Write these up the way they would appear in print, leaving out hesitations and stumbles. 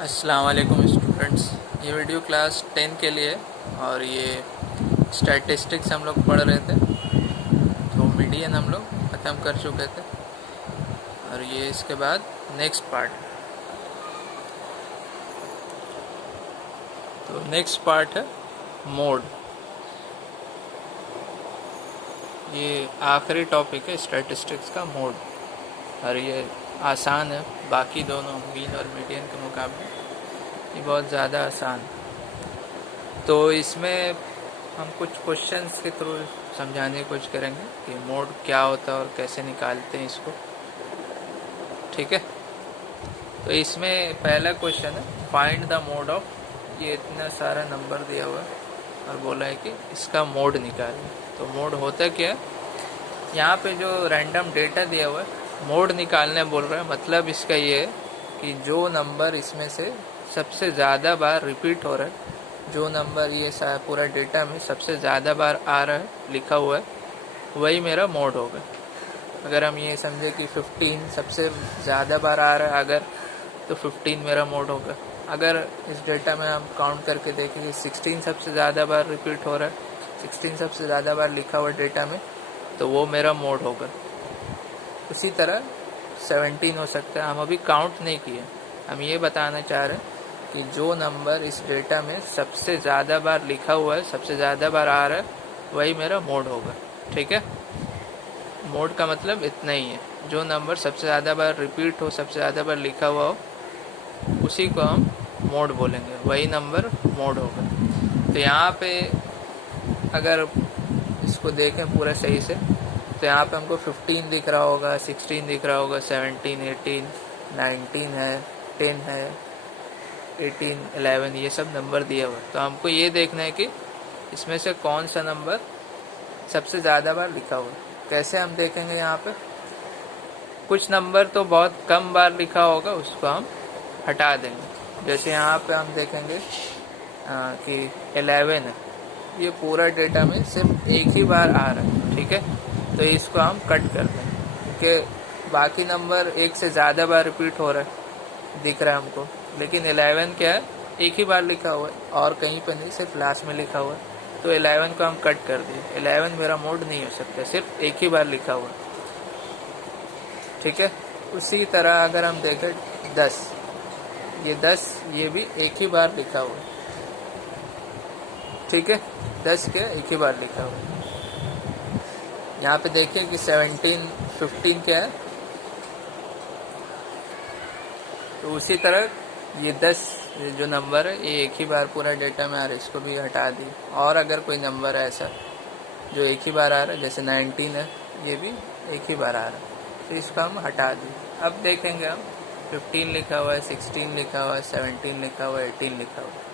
अस्सलाम वालेकुम स्टूडेंट्स। ये वीडियो क्लास 10 के लिए और ये स्टैटिस्टिक्स हम लोग पढ़ रहे थे, तो मीडियन हम लोग ख़त्म कर चुके थे और ये इसके बाद नेक्स्ट पार्ट। तो नेक्स्ट पार्ट है मोड। ये आखिरी टॉपिक है स्टैटिस्टिक्स का, मोड, और ये आसान है बाकी दोनों मीन और मीडियन के मुकाबले। ये बहुत ज़्यादा आसान। तो इसमें हम कुछ क्वेश्चंस के थ्रू समझाने की कोशिश करेंगे कि मोड क्या होता है और कैसे निकालते हैं इसको। ठीक है, तो इसमें पहला क्वेश्चन है फाइंड द मोड ऑफ। ये इतना सारा नंबर दिया हुआ है और बोला है कि इसका मोड निकालें। तो मोड होता क्या है, यहाँ पे जो रैंडम डेटा दिया हुआ है मोड निकालने बोल रहा है। मतलब इसका ये है कि जो नंबर इसमें से सबसे ज़्यादा बार रिपीट हो रहा है, जो नंबर ये पूरा डेटा में सबसे ज़्यादा बार आ रहा है, लिखा हुआ है, वही मेरा मोड होगा। अगर हम ये समझे कि 15 सबसे ज़्यादा बार आ रहा है अगर, तो 15 मेरा मोड होगा। अगर इस डेटा में हम काउंट करके देखें कि 16 सबसे ज़्यादा बार रिपीट हो रहा है, 16 सबसे ज़्यादा बार लिखा हुआ डेटा में, तो वो मेरा मोड होगा। उसी तरह 17 हो सकता है। हम अभी काउंट नहीं किए, हम ये बताना चाह रहे हैं कि जो नंबर इस डेटा में सबसे ज़्यादा बार लिखा हुआ है, सबसे ज़्यादा बार आ रहा है, वही मेरा मोड होगा। ठीक है, मोड का मतलब इतना ही है, जो नंबर सबसे ज़्यादा बार रिपीट हो, सबसे ज़्यादा बार लिखा हुआ हो, उसी को हम मोड बोलेंगे, वही नंबर मोड होगा। तो यहाँ पे अगर इसको देखें पूरा सही से, तो यहाँ पे हमको 15 दिख रहा होगा, 16 दिख रहा होगा, 17, 18, 19 है, 10 है, 18, 11, ये सब नंबर दिया हुआ है। तो हमको ये देखना है कि इसमें से कौन सा नंबर सबसे ज़्यादा बार लिखा हुआ है। कैसे हम देखेंगे, यहाँ पे कुछ नंबर तो बहुत कम बार लिखा होगा, उसको हम हटा देंगे। जैसे यहाँ पे हम देखेंगे कि 11 है, ये पूरा डेटा में सिर्फ एक ही बार आ रहा है। ठीक है, तो इसको हम कट कर देंगे, क्योंकि बाकी नंबर एक से ज़्यादा बार रिपीट हो रहा है, दिख रहा है हमको, लेकिन 11 क्या है, एक ही बार लिखा हुआ है और कहीं पर नहीं, सिर्फ लास्ट में लिखा हुआ है। तो 11 को हम कट कर दिए। 11 मेरा मोड नहीं हो सकता, सिर्फ एक ही बार लिखा हुआ है। ठीक है, उसी तरह अगर हम देखें 10, ये 10 ये भी एक ही बार लिखा हुआ है। ठीक है, 10 के एक ही बार लिखा हुआ है। यहाँ पे देखिए कि 17, 15 क्या है, तो उसी तरह ये 10 जो नंबर है, ये एक ही बार पूरा डेटा में आ रहा है, इसको भी हटा दी। और अगर कोई नंबर है ऐसा जो एक ही बार आ रहा है, जैसे 19 है, ये भी एक ही बार आ रहा है, तो इसको हम हटा दी। अब देखेंगे हम 15 लिखा हुआ है, 16 लिखा हुआ है, 17 लिखा हुआ है, 18 लिखा हुआ है।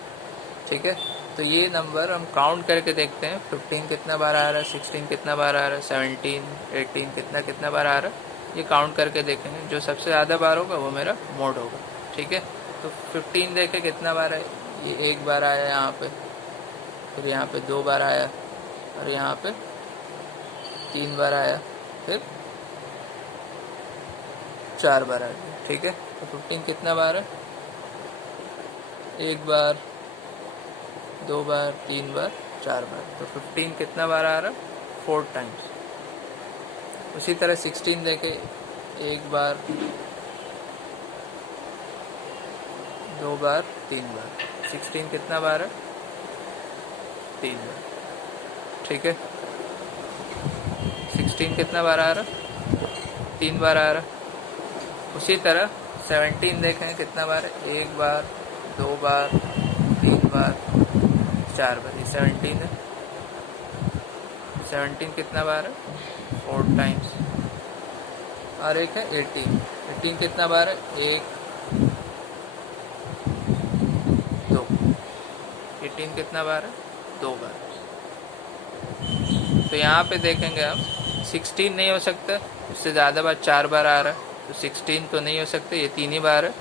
ठीक है, तो ये नंबर हम काउंट करके देखते हैं, 15 कितना बार आ रहा है, 16 कितना बार आ रहा है, 17, 18 कितना बार आ रहा है, ये काउंट करके देखेंगे। जो सबसे ज़्यादा बार होगा वो मेरा मोड होगा। ठीक है, तो 15 देखे कितना बार है, ये एक बार आया यहाँ पे, फिर यहाँ पे 2 बार आया, और यहाँ पे 3 बार आया, फिर 4 बार आ गया। ठीक है, तो 15 कितना बार है, एक बार, 2 बार, 3 बार, 4 बार। तो 15 कितना बार आ रहा है, 4 टाइम्स। उसी तरह 16 देखे, एक बार, 2 बार, 3 बार। 16 कितना बार है, 3 बार। ठीक है, 16 कितना बार आ रहा है, 3 बार आ रहा है। उसी तरह 17 देखें कितना बार है, एक बार, 2 बार, 3 बार, 4 बार। ये 17 है। 17 कितना बार है, 4 टाइम्स। और एक है 18, 18 कितना बार है, 1, 2। 18 कितना बार है, 2 बार। तो यहाँ पे देखेंगे हम 16 नहीं हो सकता, उससे ज़्यादा बार 4 बार आ रहा है, तो 16 तो नहीं हो सकता, ये 3 ही बार है।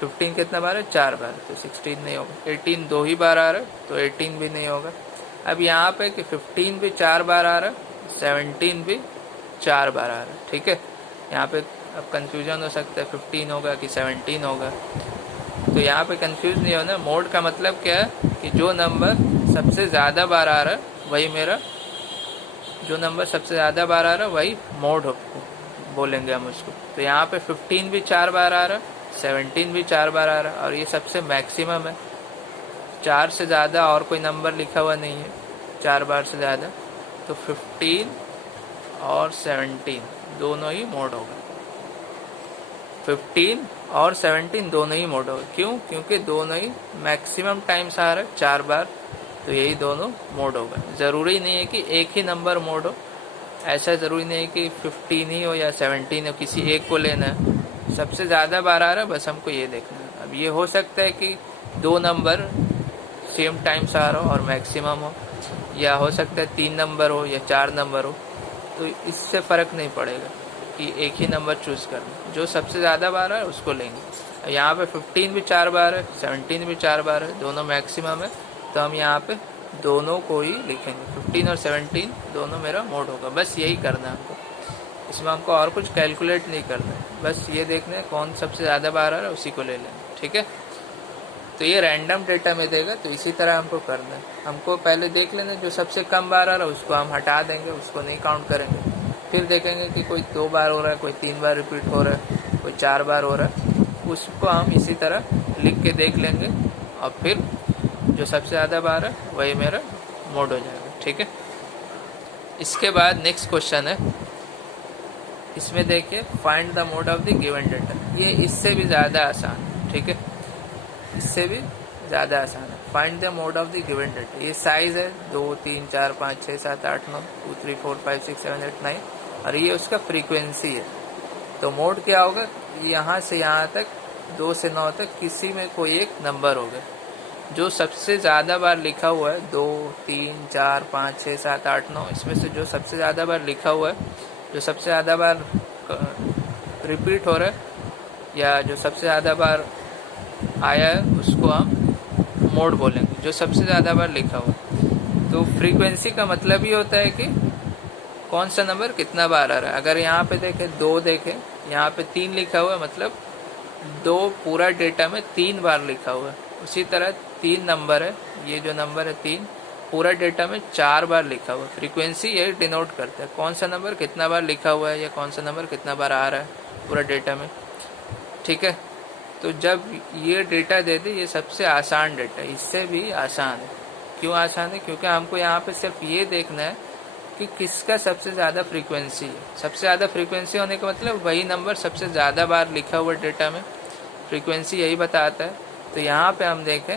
15 कितना बार है, 4 बार, तो 16 नहीं होगा। 18 2 ही बार आ रहा है, तो 18 भी नहीं होगा। अब यहाँ पे कि 15 भी 4 बार आ रहा है, 17 भी 4 बार आ रहा है। ठीक है, यहाँ पे अब कंफ्यूजन हो सकता है 15 होगा कि 17 होगा। तो यहाँ पे कंफ्यूज नहीं होना। मोड का मतलब क्या है कि जो नंबर सबसे ज़्यादा बार आ रहा है वही मेरा, जो नंबर सबसे ज़्यादा बार आ रहा है वही मोड बोलेंगे हम उसको। तो यहाँ पे 15 भी 4 बार आ रहा है, 17 भी 4 बार आ रहा है, और ये सबसे मैक्सिमम है। 4 से ज़्यादा और कोई नंबर लिखा हुआ नहीं है 4 बार से ज़्यादा। तो 15 और 17 दोनों ही मोड होगा। 15 और 17 दोनों ही मोड होगा। क्यों? क्योंकि दोनों ही मैक्सिमम टाइम्स आ रहा है 4 बार, तो यही दोनों मोड होगा। ज़रूरी नहीं है कि एक ही नंबर मोड हो, ऐसा ज़रूरी नहीं है कि 15 ही हो या 17 हो, किसी एक को लेना है। सबसे ज़्यादा बार आ रहा है, बस हमको ये देखना है। अब ये हो सकता है कि 2 नंबर सेम टाइम्स आ रहा हो और मैक्सिमम हो, या हो सकता है 3 नंबर हो या 4 नंबर हो, तो इससे फ़र्क नहीं पड़ेगा कि एक ही नंबर चूज़ करना। जो सबसे ज़्यादा बार है उसको लेंगे। यहाँ पे 15 भी 4 बार है, 17 भी 4 बार है, दोनों मैक्सिमम है, तो हम यहाँ पे दोनों को ही लिखेंगे। 15 और 17 दोनों मेरा मोड होगा। बस यही करना है हमको, इसमें हमको और कुछ कैलकुलेट नहीं करना है। बस ये देखना है कौन सबसे ज़्यादा बार आ रहा है, उसी को ले लेंगे। ठीक है, तो ये रैंडम डेटा में देगा, तो इसी तरह हमको करना है। हमको पहले देख लेना जो सबसे कम बार आ रहा है उसको हम हटा देंगे, उसको नहीं काउंट करेंगे। फिर देखेंगे कि कोई 2 बार हो रहा है, कोई 3 बार रिपीट हो रहा है, कोई 4 बार हो रहा है, उसको हम इसी तरह लिख के देख लेंगे, और फिर जो सबसे ज़्यादा बार है वही मेरा मोड हो जाएगा। ठीक है, इसके बाद नेक्स्ट क्वेश्चन है, इसमें देखिए find the mode of the given data. ये इससे भी ज़्यादा आसान है। ठीक है, इससे भी ज़्यादा आसान है। Find the mode of the given data. ये साइज है 2 3 4 5 6 7 8 9 2 3 4 5 6 7 8 9, और ये उसका फ्रीक्वेंसी है। तो मोड क्या होगा, यहाँ से यहाँ तक 2 से 9 तक किसी में कोई एक नंबर होगा जो सबसे ज़्यादा बार लिखा हुआ है। 2 3 4 5 6 7 8 9, इसमें से जो सबसे ज़्यादा बार लिखा हुआ है, जो सबसे ज़्यादा बार रिपीट हो रहा है, या जो सबसे ज़्यादा बार आया है, उसको हम मोड बोलेंगे, जो सबसे ज़्यादा बार लिखा हुआ है। तो फ्रीक्वेंसी का मतलब ही होता है कि कौन सा नंबर कितना बार आ रहा है। अगर यहाँ पे देखें 2 देखें, यहाँ पे 3 लिखा हुआ है, मतलब 2 पूरा डेटा में 3 बार लिखा हुआ है। उसी तरह 3 नंबर है, ये जो नंबर है 3 पूरा डेटा में 4 बार लिखा हुआ है। फ्रीक्वेंसी यही डिनोट करता है कौन सा नंबर कितना बार लिखा हुआ है, या कौन सा नंबर कितना बार आ रहा है पूरा डेटा में। ठीक है, तो जब ये डेटा दे दे, ये सबसे आसान डेटा, इससे भी आसान है। क्यों आसान है? क्योंकि हमको यहाँ पे सिर्फ ये देखना है कि किसका सबसे ज़्यादा फ्रीक्वेंसी है। सबसे ज़्यादा फ्रीक्वेंसी होने का मतलब वही नंबर सबसे ज़्यादा बार लिखा हुआ डेटा में, फ्रीक्वेंसी यही बताता है। तो यहाँ पे हम देखें,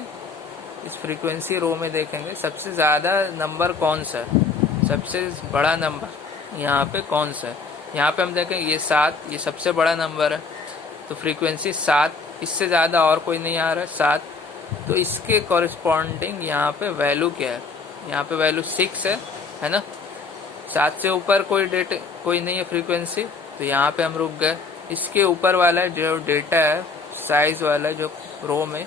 इस फ्रीक्वेंसी रो में देखेंगे सबसे ज़्यादा नंबर कौन सा है, सबसे बड़ा नंबर यहाँ पे कौन सा है। यहाँ पे हम देखें ये 7, ये सबसे बड़ा नंबर है, तो फ्रीक्वेंसी 7, इससे ज़्यादा और कोई नहीं आ रहा है 7। तो इसके कॉरस्पॉन्डिंग यहाँ पे वैल्यू क्या है, यहाँ पे वैल्यू 6 है ना। 7 से ऊपर कोई नहीं है फ्रीक्वेंसी, तो यहाँ पे हम रुक गए। इसके ऊपर वाला जो डेटा है साइज वाला, जो रो में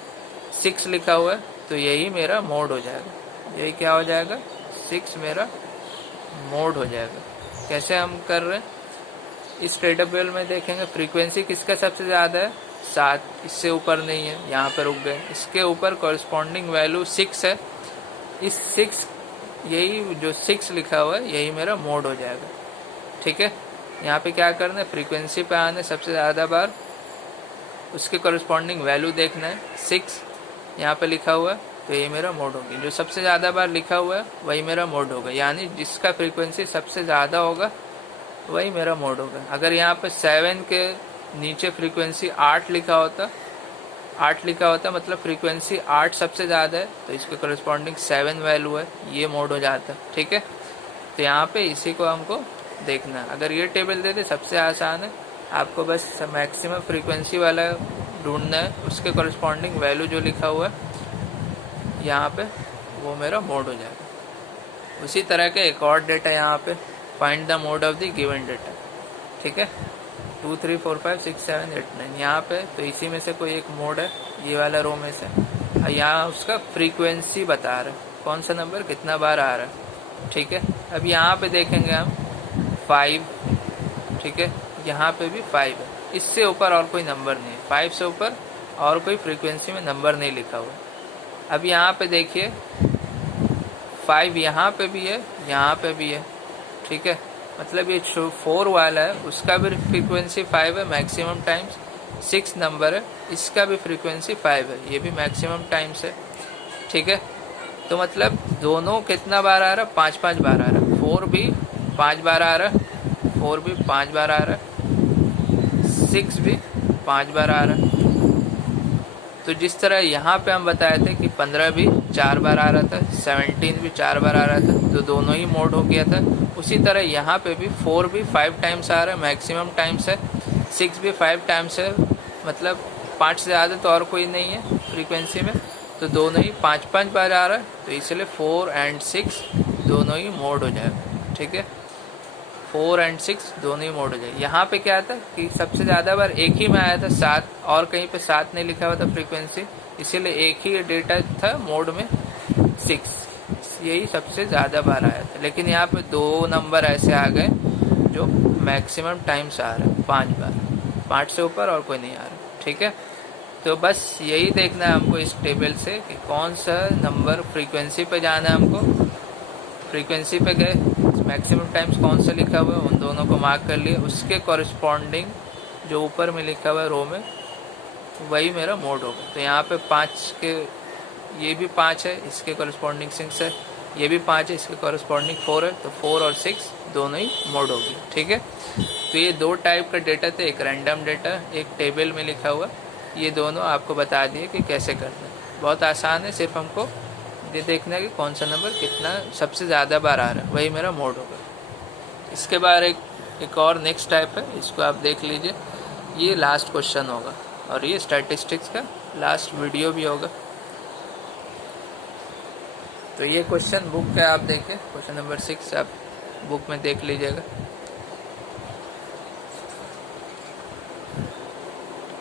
6 लिखा हुआ है, तो यही मेरा मोड हो जाएगा। यही क्या हो जाएगा, 6 मेरा मोड हो जाएगा। कैसे हम कर रहे हैं, इस टेबल में देखेंगे फ्रीक्वेंसी किसका सबसे ज़्यादा है, 7, इससे ऊपर नहीं है, यहाँ पर रुक गए। इसके ऊपर कॉरस्पॉन्डिंग वैल्यू 6 है, इस 6, यही जो 6 लिखा हुआ है यही मेरा मोड हो जाएगा। ठीक है, यहाँ पे क्या करना है, फ्रीक्वेंसी पे आना है सबसे ज़्यादा बार, उसके कॉरस्पॉन्डिंग वैल्यू देखना है 6 यहाँ पे लिखा हुआ है, तो ये मेरा मोड होगी। जो सबसे ज़्यादा बार लिखा हुआ है वही मेरा मोड होगा, यानी जिसका फ्रीक्वेंसी सबसे ज़्यादा होगा वही मेरा मोड होगा। अगर यहाँ पे 7 के नीचे फ्रीक्वेंसी 8 लिखा होता मतलब फ्रीक्वेंसी 8 सबसे ज़्यादा है, तो इसके कॉरस्पॉन्डिंग 7 वैल्यू है, ये मोड हो जाता है। ठीक है, तो यहाँ पे इसी को हमको देखना है। अगर ये टेबल दे दे सबसे आसान है, आपको बस मैक्सिमम फ्रीक्वेंसी वाला ढूंढना है, उसके कॉरस्पॉन्डिंग वैल्यू जो लिखा हुआ है यहाँ पे, वो मेरा मोड हो जाएगा। उसी तरह का एक और डेटा यहाँ पे, find the mode of the given data. ठीक है, 2 3 4 5 6 7 8 9 यहाँ पे, तो इसी में से कोई एक मोड है, ये वाला रो में से। यहाँ उसका फ्रीक्वेंसी बता रहा है कौन सा नंबर कितना बार आ रहा है। ठीक है, अब यहाँ पे देखेंगे हम 5। ठीक है, यहाँ पे भी 5 है, इससे ऊपर और कोई नंबर नहीं है, 5 से ऊपर और कोई फ्रीक्वेंसी में नंबर नहीं लिखा हुआ। अब यहाँ पे देखिए 5 यहाँ पे भी है, यहाँ पे भी है, ठीक है। मतलब ये 4 वाला है, उसका भी फ्रीक्वेंसी 5 है मैक्सिमम टाइम्स। 6 नंबर है, इसका भी फ्रीक्वेंसी 5 है, ये भी मैक्सिमम टाइम्स है, ठीक है। तो मतलब दोनों कितना बार आ रहा है, 5-5 बार आ रहा है। 4 भी 5 बार आ रहा है, 4 भी 5 बार आ रहा है, 6 भी 5 बार आ रहा है। तो जिस तरह यहाँ पे हम बताए थे कि 15 भी 4 बार आ रहा था, 17 भी 4 बार आ रहा था, तो दोनों ही मोड हो गया था। उसी तरह यहाँ पे भी 4 भी 5 टाइम्स आ रहा है, मैक्सिमम टाइम्स है। 6 भी 5 टाइम्स है, मतलब 5 से ज़्यादा तो और कोई नहीं है फ्रीक्वेंसी में, तो दोनों ही 5-5 बार आ रहा है, तो इसलिए 4 और 6 दोनों ही मोड हो जाएगा, ठीक है। 4 और 6 दोनों ही मोड हो जाएगा। यहाँ पे क्या था कि सबसे ज़्यादा बार एक ही में आया था 7, और कहीं पे 7 नहीं लिखा हुआ था फ्रीक्वेंसी, इसीलिए एक ही डेटा था मोड में 6, यही सबसे ज़्यादा बार आया था। लेकिन यहाँ पे 2 नंबर ऐसे आ गए जो मैक्सिमम टाइम्स आ रहे हैं, 5 बार, 5 से ऊपर और कोई नहीं आ रहा, ठीक है। तो बस यही देखना है हमको इस टेबल से कि कौन सा नंबर फ्रीक्वेंसी पे जाना है हमको। फ्रीक्वेंसी पे गए, मैक्सिमम टाइम्स कौन सा लिखा हुआ है उन दोनों को मार्क कर लिए, उसके कॉरस्पॉन्डिंग जो ऊपर में लिखा हुआ है रो में, वही मेरा मोड होगा। तो यहाँ पे 5 के, ये भी 5 है, इसके कॉरस्पॉन्डिंग 6 है, ये भी 5 है, इसके कॉरस्पॉन्डिंग 4 है, तो 4 और 6 दोनों ही मोड होगी, ठीक है। तो ये 2 टाइप का डेटा थे, एक रैंडम डेटा, एक टेबल में लिखा हुआ, ये दोनों आपको बता दिए कि कैसे करना है। बहुत आसान है, सिर्फ हमको ये देखना है कि कौन सा नंबर कितना सबसे ज़्यादा बार आ रहा है, वही मेरा मोड होगा। इसके बाद एक और नेक्स्ट टाइप है, इसको आप देख लीजिए। ये लास्ट क्वेश्चन होगा और ये स्टैटिस्टिक्स का लास्ट वीडियो भी होगा। तो ये क्वेश्चन बुक का आप देखें, क्वेश्चन नंबर 6 आप बुक में देख लीजिएगा।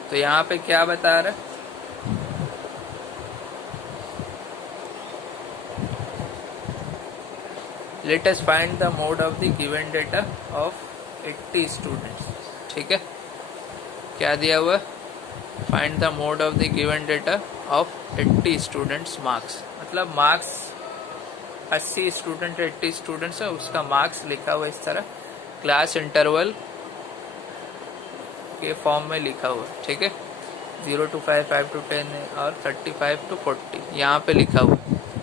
तो यहाँ पे क्या बता रहा है, let us find the mode of the given data of 80 students, ठीक है। क्या दिया हुआ, find the mode of the given data of 80 students marks, मतलब मार्क्स 80 स्टूडेंट 80 स्टूडेंट्स है, उसका मार्क्स लिखा हुआ इस तरह क्लास इंटरवल के फॉर्म में लिखा हुआ, ठीक है। 0 to 5, 5 to 10 और 35 to 40 यहाँ पे लिखा हुआ,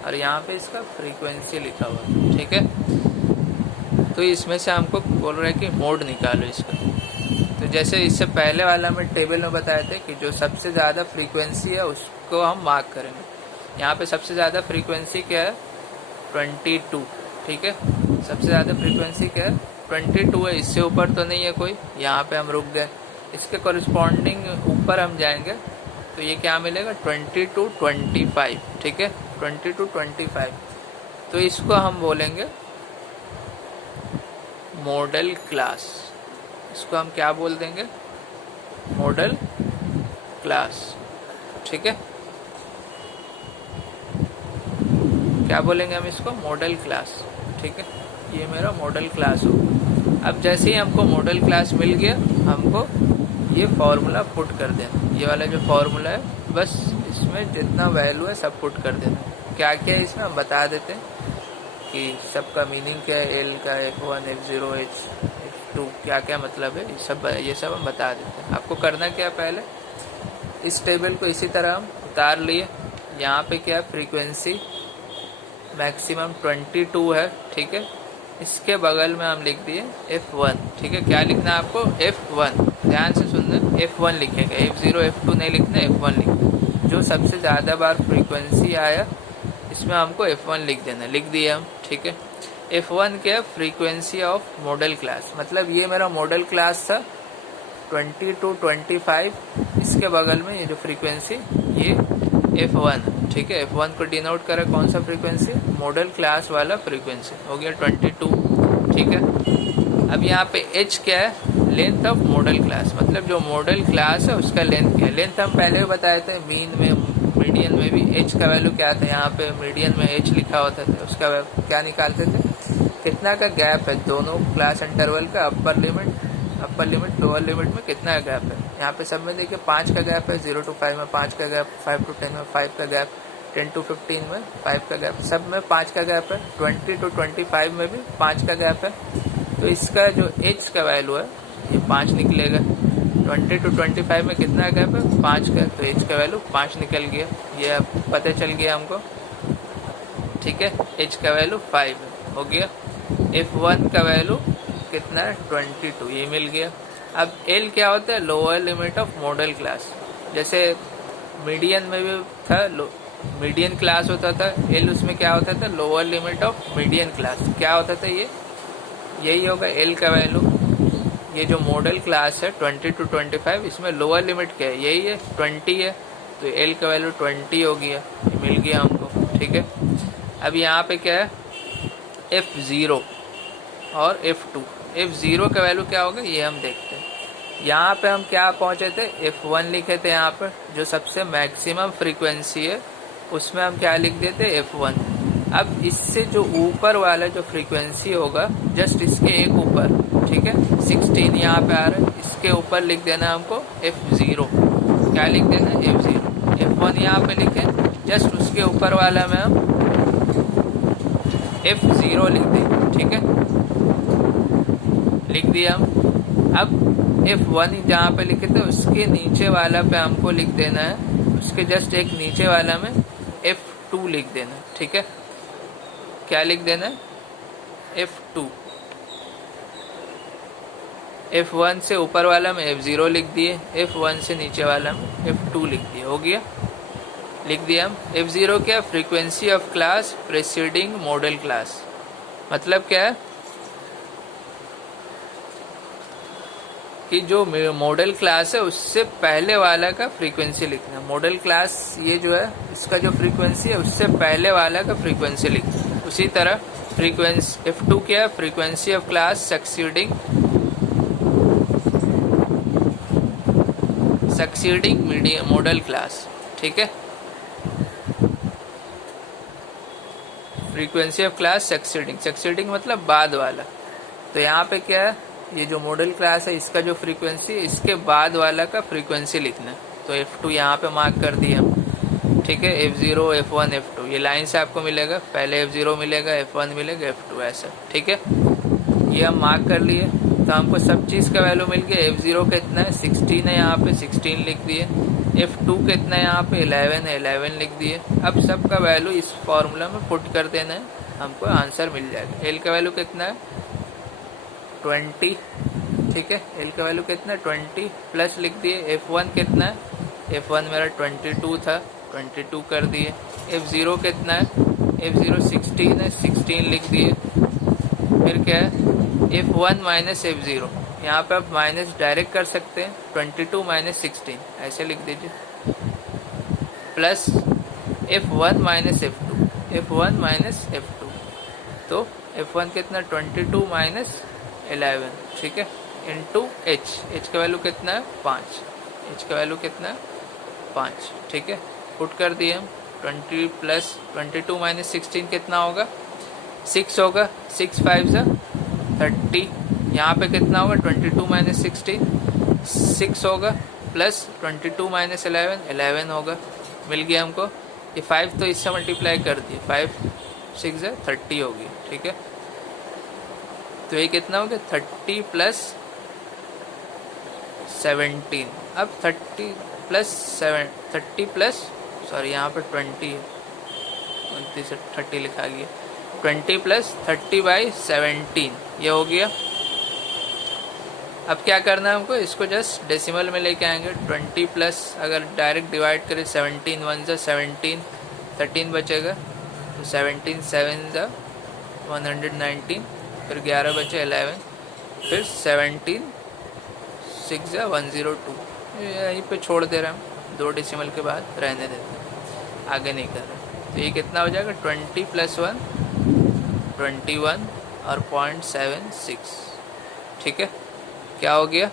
और यहाँ पे इसका फ्रीक्वेंसी लिखा हुआ, ठीक है। तो इसमें से हमको बोल रहा है कि मोड निकालो इसका। तो जैसे इससे पहले वाला में टेबल में बताए थे कि जो सबसे ज़्यादा फ्रीक्वेंसी है उसको हम मार्क करेंगे। यहाँ पे सबसे ज़्यादा फ्रीक्वेंसी क्या है, 22, ठीक है। सबसे ज़्यादा फ्रीक्वेंसी क्या है, 22 है, इससे ऊपर तो नहीं है कोई, यहाँ पे हम रुक गए। इसके कॉरस्पॉन्डिंग ऊपर हम जाएंगे तो ये क्या मिलेगा, 20 to 25, ठीक है, 20 to 25। तो इसको हम बोलेंगे मॉडल क्लास, इसको हम क्या बोल देंगे, मॉडल क्लास, ठीक है। क्या बोलेंगे हम इसको, मॉडल क्लास, ठीक है। ये मेरा मॉडल क्लास होगा। अब जैसे ही हमको मॉडल क्लास मिल गया, हमको ये फॉर्मूला पुट कर देना, ये वाला जो फॉर्मूला है, बस इसमें जितना वैल्यू है सब पुट कर देना। क्या क्या है इसमें हम बता देते हैं कि सबका मीनिंग क्या है, एल का, F1, F0, F2 क्या क्या मतलब है, ये सब हम बता देते हैं। आपको करना क्या, पहले इस टेबल को इसी तरह हम उतार लिए। यहाँ पे क्या फ्रीक्वेंसी मैक्सिमम 22 है, ठीक है। इसके बगल में हम लिख दिए F1, ठीक है। क्या लिखना है आपको, F1, ध्यान से सुनना, F1 लिखेंगे, F0 F2 नहीं लिखना, F1 लिखना। जो सबसे ज़्यादा बार फ्रीक्वेंसी आया इसमें हमको F1 लिख देना, लिख दिए हम, ठीक है। F1 क्या, फ्रीक्वेंसी ऑफ मॉडल क्लास, मतलब ये मेरा मॉडल क्लास था 20 to 25, इसके बगल में ये जो फ्रीक्वेंसी ये F1, ठीक है। F1 को डिनोट करें कौन सा फ्रीक्वेंसी, मॉडल क्लास वाला फ्रीक्वेंसी हो गया 22, ठीक है। अब यहाँ पे H क्या है, लेंथ ऑफ मॉडल क्लास, मतलब जो मॉडल क्लास है उसका लेंथ क्या है। लेंथ हम पहले भी बताए थे, मीन में मीडियन में भी H का वैल्यू क्या था, यहाँ पे मीडियन में H लिखा होता था, उसका क्या निकालते थे, कितना का गैप है दोनों क्लास इंटरवल का, अपर लिमिट लोअर लिमिट में कितना गैप है। यहाँ पे सब में देखिए 5 का गैप है, 0 to 5 में 5 का गैप, 5 to 10 में 5 का गैप, 10 to 15 में 5 का गैप, सब में 5 का गैप है। 20 to 25 में भी 5 का गैप है। तो इसका जो एच का वैल्यू है ये 5 निकलेगा। 20 to 25 में कितना गैप है? 5 का, तो एच का वैल्यू 5 निकल गया। ये अब पता चल गया हमको, ठीक है। एच का वैल्यू 5 हो गया। F1 का वैल्यू कितना है? 22, ये मिल गया। अब L क्या होता है? Lower limit of model class. जैसे मीडियन में भी था, मीडियन क्लास होता था, L उसमें क्या होता था? Lower limit of median class. क्या होता था ये? यही होगा L का वैल्यू। ये जो मॉडल क्लास है 20 to 25, इसमें लोअर लिमिट क्या है? यही है, 20 है। तो L का वैल्यू 20 हो गया, ये मिल गया हमको, ठीक है। अब यहाँ पे क्या है? F0 और F2। F0 का वैल्यू क्या होगा ये हम देखते हैं। यहाँ पे हम क्या पहुंचे थे? F1 लिखे थे यहाँ पर, जो सबसे मैक्सिमम फ्रीक्वेंसी है उसमें हम क्या लिख देते? F1। अब इससे जो ऊपर वाला जो फ्रीक्वेंसी होगा, जस्ट इसके एक ऊपर, ठीक है, 16 यहाँ पे आ रहा है, इसके ऊपर लिख देना हमको F0। क्या लिख देना? F0। F1 यहाँ पे लिखे, जस्ट उसके ऊपर वाला में हम F0 लिख देंगे, ठीक है, लिख दिया हम। अब F1 जहाँ पे लिखे थे उसके नीचे वाला पे हमको लिख देना है, उसके जस्ट एक नीचे वाला में F2 लिख देना, ठीक है। क्या लिख देना है? F2। F1 से ऊपर वाला में F0 लिख दिए, F1 से नीचे वाला में F2 लिख दिए, हो गया, लिख दिया हम। F0 क्या? Frequency of class preceding modal class. मतलब क्या है कि जो मॉडल क्लास है उससे पहले वाला का फ्रीक्वेंसी लिखना। मॉडल क्लास ये जो है इसका जो फ्रीक्वेंसी है उससे पहले वाला का फ्रीक्वेंसी लिखना। उसी तरह फ्रीक्वेंसी F2 क्या है? Frequency of class succeeding medium model class, ठीक है। फ्रीक्वेंसी ऑफ क्लास सक्सीडिंग मतलब बाद वाला। तो यहाँ पे क्या है? ये जो मॉडल क्लास है इसका जो फ्रीक्वेंसी है इसके बाद वाला का फ्रीक्वेंसी लिखना है। तो F2 यहाँ पे मार्क कर दिया हम, ठीक है। F0, F1, F2 ये लाइन से आपको मिलेगा। पहले F0 मिलेगा, F1 मिलेगा, F2 ऐसा, ठीक है। ये हम मार्क कर लिए, तो हमको सब चीज़ का वैल्यू मिल गया। F0 कितना है? 16 है, यहाँ पे 16 लिख दिए। F2 कितना है? यहाँ पे 11 है, 11 लिख दिए। अब सब का वैल्यू इस फॉर्मूला में पुट कर देना है, हमको आंसर मिल जाएगा। L का वैल्यू कितना है? 20, ठीक है। L का वैल्यू कितना है? 20 प्लस लिख दिए। F1 कितना है? F1 मेरा 22 था, 22 कर दिए। F0 कितना है? F0 16 है, 16 लिख दिए। फिर क्या है? F1 माइनस F0, यहाँ पे आप माइनस डायरेक्ट कर सकते हैं, 22 माइनस 16 ऐसे लिख दीजिए, plus F1 minus F2, F1 minus F2। तो F1 कितना? 22 माइनस 11, ठीक है, इंटू H का वैल्यू कितना है? 5। H का वैल्यू कितना है? 5, ठीक है। पुट कर दिए हम। 20 प्लस 22 माइनस 16 कितना होगा? 6 होगा। 6 5 से 30। यहाँ पे कितना होगा? 22 माइनस 16 6 होगा, प्लस 22 माइनस 11 होगा। मिल गया हमको। ये 5 तो इससे मल्टीप्लाई कर दिए, 5 6 है 30 होगी, ठीक है। तो ये कितना हो गया? 30 प्लस 17। अब 30 प्लस सॉरी यहाँ पर 20 है, 29 से 30 लिखा गया। 20 प्लस 30/17 ये हो गया। अब क्या करना है हमको? इसको जस्ट डेसिमल में लेके आएंगे। 20 प्लस अगर डायरेक्ट डिवाइड करें 17 1 से 17, 13 बचेगा, तो 17 7 से 119, फिर 11 बचे 11, फिर 17 6 से 102। यहीं पे छोड़ दे रहे हैं हम, 2 डेसिमल के बाद रहने देते हैं, आगे नहीं कर रहे। तो ये कितना हो जाएगा? 20 प्लस 1 21 और 0.76, ठीक है। क्या हो गया?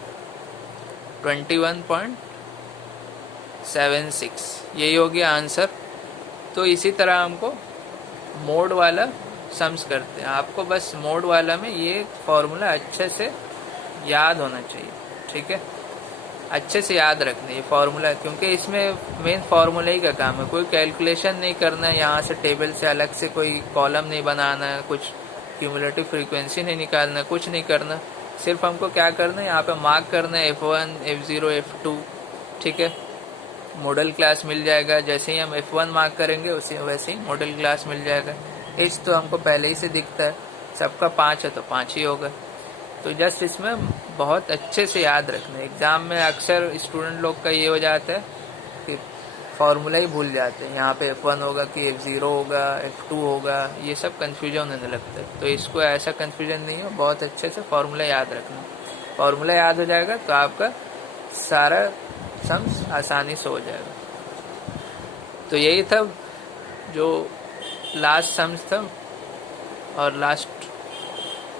21.76, यही हो गया आंसर। तो इसी तरह हमको मोड वाला सम्स करते हैं। आपको बस मोड वाला में ये फॉर्मूला अच्छे से याद होना चाहिए, ठीक है। अच्छे से याद रखना ये फार्मूला, क्योंकि इसमें मेन फार्मूला ही का काम है। कोई कैलकुलेशन नहीं करना है, यहाँ से टेबल से अलग से कोई कॉलम नहीं बनाना है, कुछ क्यूमुलेटिव फ्रीक्वेंसी नहीं निकालना, कुछ नहीं करना। सिर्फ हमको क्या करना है, यहाँ पे मार्क करना है F1, F0, F2, ठीक है। मॉडल क्लास मिल जाएगा, जैसे ही हम F1 मार्क करेंगे उसी वैसे ही मॉडल क्लास मिल जाएगा। एच तो हमको पहले ही से दिखता है, सबका 5 है तो 5 ही होगा। तो जस्ट इसमें बहुत अच्छे से याद रखना है। एग्ज़ाम में अक्सर स्टूडेंट लोग का ये हो जाता है कि फार्मूला ही भूल जाते हैं, यहाँ पे F1 होगा कि F0 होगा, F2 होगा, ये सब कन्फ्यूजन होने लगता है। तो इसको ऐसा कन्फ्यूजन नहीं हो, बहुत अच्छे से फार्मूला याद रखना। फार्मूला याद हो जाएगा तो आपका सारा सम्स आसानी से हो जाएगा। तो यही था जो लास्ट सम्स था और लास्ट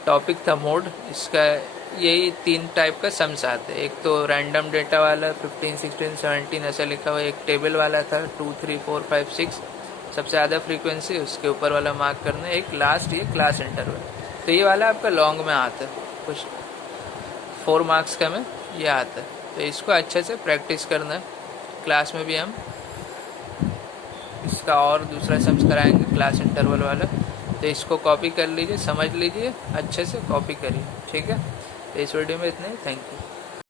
टॉपिक था मोड। इसका यही 3 टाइप का सम्स आते हैं। एक तो रैंडम डेटा वाला 15, 16, 17 ऐसा लिखा हुआ, एक टेबल वाला था 2, 3, 4, 5, 6 सबसे ज़्यादा फ्रीक्वेंसी, उसके ऊपर वाला मार्क करना है। एक लास्ट ये क्लास इंटरवल। तो ये वाला आपका लॉन्ग में आता है, कुछ 4 मार्क्स का में ये आता है। तो इसको अच्छे से प्रैक्टिस करना है। क्लास में भी हम इसका और दूसरा सम्स कराएंगे क्लास इंटरवल वाला। तो इसको कॉपी कर लीजिए, समझ लीजिए, अच्छे से कॉपी करिए, ठीक है। तो इस वीडियो में इतना ही, थैंक यू।